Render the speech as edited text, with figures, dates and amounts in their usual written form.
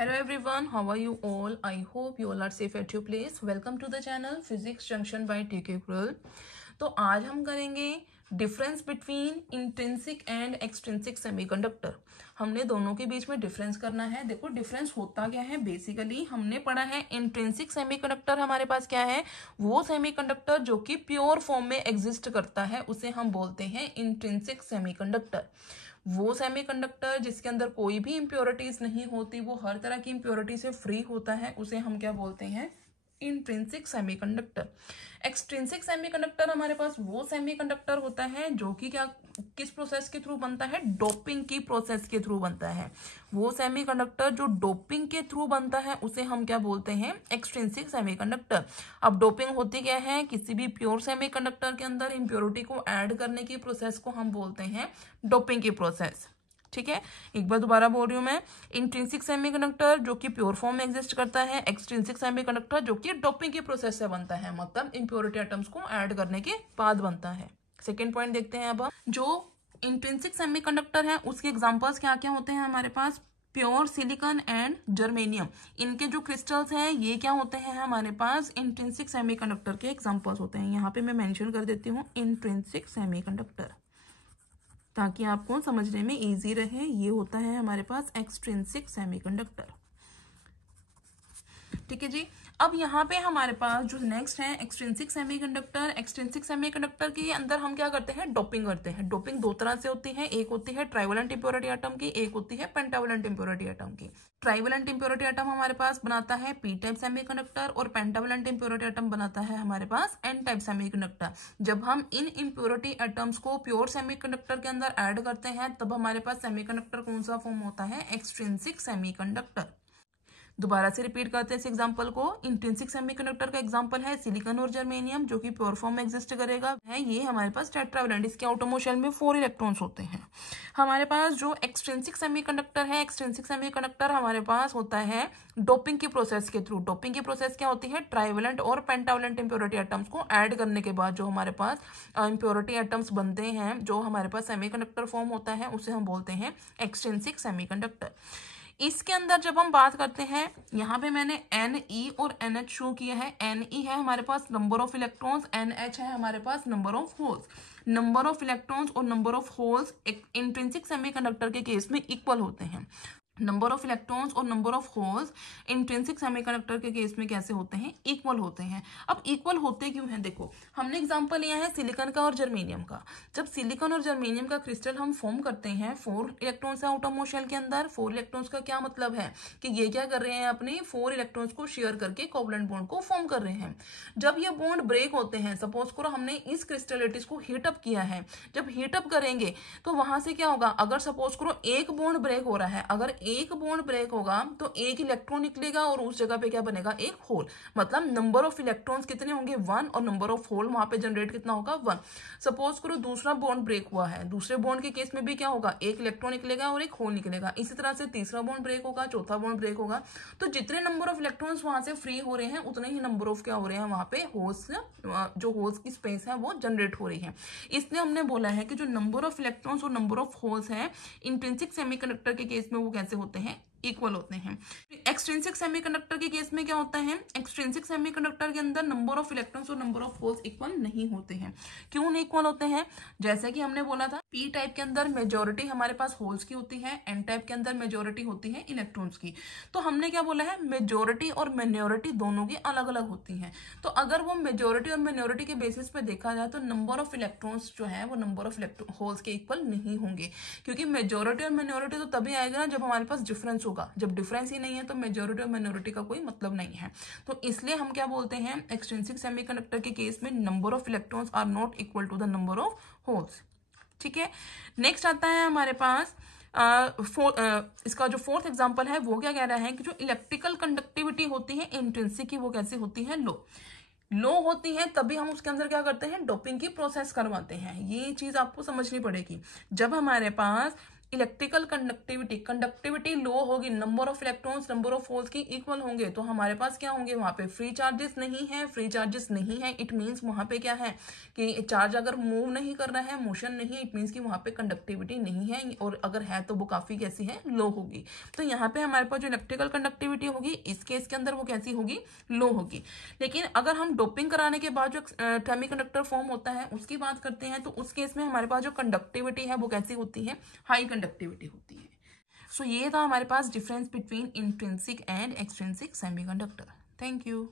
Hello everyone, how are you all? I hope you all are safe at your place. Welcome to the channel Physics Junction by TK Krull. तो आज हम करेंगे difference between intrinsic and extrinsic semiconductor. हमने दोनों के बीच में difference करना है। देखो डिफरेंस होता क्या है, बेसिकली हमने पढ़ा है इंट्रिंसिक सेमीकंडक्टर हमारे पास क्या है, वो सेमीकंडक्टर जो कि प्योर फॉर्म में एग्जिस्ट करता है उसे हम बोलते हैं इंट्रिंसिक सेमीकंडक्टर। वो सेमीकंडक्टर जिसके अंदर कोई भी इम्प्योरिटीज नहीं होती, वो हर तरह की इम्प्योरिटी से फ्री होता है, उसे हम क्या बोलते हैं, इंट्रिंसिक सेमीकंडक्टर। एक्सट्रिंसिक सेमीकंडक्टर हमारे पास वो सेमीकंडक्टर होता है जो कि क्या किस प्रोसेस के थ्रू बनता है, डोपिंग की प्रोसेस के थ्रू बनता है। वो सेमीकंडक्टर जो डोपिंग के थ्रू बनता है उसे हम क्या बोलते हैं, एक्सट्रिंसिक सेमीकंडक्टर। अब डोपिंग होती क्या है, किसी भी प्योर सेमीकंडक्टर के अंदर इम्प्योरिटी को ऐड करने की प्रोसेस को हम बोलते हैं डोपिंग की प्रोसेस। ठीक है, एक बार दोबारा बोल रही हूं मैं, इंट्रिंसिक सेमीकंडक्टर जो कि प्योर फॉर्म में एग्जिस्ट करता है, एक्सट्रिंसिक सेमीकंडक्टर जो कि डोपिंग की प्रोसेस से बनता है, मतलब इम्प्योरिटी एटम्स को ऐड करने के बाद बनता है। सेकेंड पॉइंट देखते हैं अब हम, जो इंट्रिंसिक सेमीकंडक्टर है उसके एग्जांपल्स क्या क्या होते हैं हमारे पास, प्योर सिलिकॉन एंड जर्मेनियम। इनके जो क्रिस्टल्स हैं ये क्या होते हैं हमारे पास, इंट्रिंसिक सेमीकंडक्टर के एग्जांपल्स होते हैं। यहाँ पे मैं मेंशन कर देती हूँ इंट्रिंसिक सेमीकंडक्टर ताकि आपको समझने में इजी रहे। ये होता है हमारे पास एक्सट्रिंसिक सेमीकंडक्टर। ठीक है जी। अब यहाँ पे हमारे पास जो नेक्स्ट है एक्सट्रिंसिक सेमीकंडक्टर। एक्सट्रिंसिक सेमीकंडक्टर के अंदर हम क्या करते हैं, डोपिंग करते हैं। डोपिंग दो तरह से होती है, एक होती है ट्राइवेलेंट इम्प्योरिटी एटम की, एक होती है पेंटावेलेंट इम्प्योरिटी एटम की। ट्राइवेलेंट इम्प्योरिटी एटम हमारे पास बनाता है पी टाइप सेमीकंडक्टर और पेंटावेलेंट इम्प्योरिटी एटम बनाता है हमारे पास एन टाइप सेमीकंडक्टर। जब हम इन इम्प्योरिटी एटम्स को प्योर सेमीकंडक्टर के अंदर ऐड करते हैं तब हमारे पास सेमीकंडक्टर कौन सा फॉर्म होता है, एक्सट्रिंसिक सेमीकंडक्टर। दोबारा से रिपीट करते हैं इस एग्जांपल को। इंट्रिंसिक सेमीकंडक्टर का एग्जांपल है सिलिकॉन और जर्मेनियम जो कि प्योर फॉर्म में एग्जिस्ट करेगा है। ये हमारे पास टेट्रावेलेंट, इसके आउटरमोस्ट शेल में 4 इलेक्ट्रॉन्स होते हैं। हमारे पास जो एक्सट्रिंसिक सेमीकंडक्टर है, एक्सट्रिंसिक सेमीकंडक्टर हमारे पास होता है डोपिंग की प्रोसेस के थ्रू। डोपिंग की प्रोसेस क्या होती है, ट्राइवेलेंट और पेंटावेलेंट इम्प्योरिटी एटम्स को ऐड करने के बाद जो हमारे पास इम्प्योरिटी एटम्स बनते हैं, जो हमारे पास सेमीकंडक्टर फॉर्म होता है उसे हम बोलते हैं एक्सट्रिंसिक सेमीकंडक्टर। इसके अंदर जब हम बात करते हैं, यहाँ पे मैंने NE और NH शो किया है। NE है हमारे पास नंबर ऑफ इलेक्ट्रॉन्स, NH है हमारे पास number of holes. Number of electrons और number of holes intrinsic semiconductor के केस में इक्वल होते हैं। नंबर ऑफ इलेक्ट्रॉन्स और number of holes intrinsic semiconductor के केस में कैसे होते हैं, इक्वल होते हैं। अब इक्वल होते क्यों हैं, देखो हमने एग्जांपल लिया है सिलिकॉन का और जर्मेनियम का। जब सिलिकॉन और जर्मेनियम का क्रिस्टल हम फॉर्म करते हैं 4 इलेक्ट्रॉन्स है आउटरमोस्ट शेल के अंदर। 4 इलेक्ट्रॉन्स का क्या मतलब है कि ये क्या कर रहे हैं, अपने 4 इलेक्ट्रॉन्स को शेयर करके कोवलेंट बॉन्ड को फॉर्म कर रहे हैं। जब ये बॉन्ड ब्रेक होते हैं, सपोज करो हमने इस क्रिस्टलिटीज को हीटअप किया है, जब हीटअप करेंगे तो वहां से क्या होगा, अगर सपोज करो एक बॉन्ड ब्रेक हो रहा है, अगर एक बॉन्ड ब्रेक होगा तो एक इलेक्ट्रॉन निकलेगा और उस जगह पे क्या बनेगा, एक होल। मतलब नंबर ऑफ इलेक्ट्रॉन्स कितने होंगे, 1, और नंबर ऑफ होल वहां पे जनरेट कितना होगा, 1। सपोज करो दूसरा बॉन्ड ब्रेक हुआ है, दूसरे बॉन्ड के केस में भी क्या होगा, एक इलेक्ट्रॉन निकलेगा और एक होल निकलेगा। इसी तरह से तीसरा बॉन्ड ब्रेक होगा, चौथा बॉन्ड ब्रेक होगा। तो जितने नंबर ऑफ इलेक्ट्रॉन्स वहां से फ्री हो रहे हैं उतने ही नंबर ऑफ क्या हो रहे हैं, वहां पे होल्स, जो होल्स की स्पेस है वो जनरेट हो रही है। इसलिए हमने बोला है कि जो नंबर ऑफ इलेक्ट्रॉन्स और नंबर ऑफ होल्स है इंट्रिंसिक सेमीकंडक्टर के केस में वो कैसे होते हैं, इक्वल होते हैं। एक्सट्रिंसिक सेमीकंडक्टर के केस में क्या होता है, एक्सट्रिंसिक सेमीकंडक्टर के अंदर नंबर ऑफ इलेक्ट्रॉन्स और नंबर ऑफ होल्स इक्वल नहीं होते हैं। क्यों नहीं इक्वल होते हैं, जैसे कि हमने बोला था पी टाइप के अंदर मेजोरिटी हमारे पास होल्स की होती है, एन टाइप के अंदर मेजोरिटी होती है इलेक्ट्रॉन्स की। तो हमने क्या बोला है, मेजोरिटी और माइनॉरिटी दोनों की अलग अलग होती है। तो अगर वो मेजोरिटी और माइनॉरिटी के बेसिस पे देखा जाए तो नंबर ऑफ इलेक्ट्रॉन्स जो है वो नंबर ऑफ होल्स के इक्वल नहीं होंगे, क्योंकि मेजोरिटी और माइनॉरिटी तो तभी आएगा ना जब हमारे पास डिफरेंस होगा। जब डिफरेंस ही नहीं है तो मेजोरिटी और माइनॉरिटी का कोई मतलब नहीं है। तो इसलिए हम क्या बोलते हैं, एक्सट्रिंसिक सेमीकंडक्टर के केस में number of electrons are not equal to the number of holes. ठीक है, नेक्स्ट आता है हमारे पास इसका जो फोर्थ एग्जांपल है वो क्या कह रहा है कि जो इलेक्ट्रिकल कंडक्टिविटी होती है इंट्रिंसिक की, वो कैसी होती है, लो होती है। तभी हम उसके अंदर क्या करते हैं, डोपिंग की प्रोसेस करवाते हैं। ये चीज आपको समझनी पड़ेगी। जब हमारे पास इलेक्ट्रिकल कंडक्टिविटी, कंडक्टिविटी लो होगी, number of electrons number of holes की इक्वल होंगे, तो हमारे पास क्या होंगे वहां पे फ्री चार्जेस नहीं है, फ्री चार्जेस नहीं है, इट मीन्स वहां पे क्या है कि चार्ज अगर मूव नहीं कर रहा है, मोशन नहीं है, इट मीन्स कि वहां पे कंडक्टिविटी नहीं है, और अगर है तो वो काफी कैसी है, लो होगी। तो यहाँ पे हमारे पास जो इलेक्ट्रिकल कंडक्टिविटी होगी इस केस के अंदर वो कैसी होगी, लो होगी। लेकिन अगर हम डोपिंग कराने के बाद जो सेमीकंडक्टर फॉर्म होता है उसकी बात करते हैं, तो उस केस में हमारे पास जो कंडक्टिविटी है वो कैसी होती है, हाई कंडक्टिविटी होती है। सो ये था हमारे पास difference between intrinsic and extrinsic semiconductor. Thank you.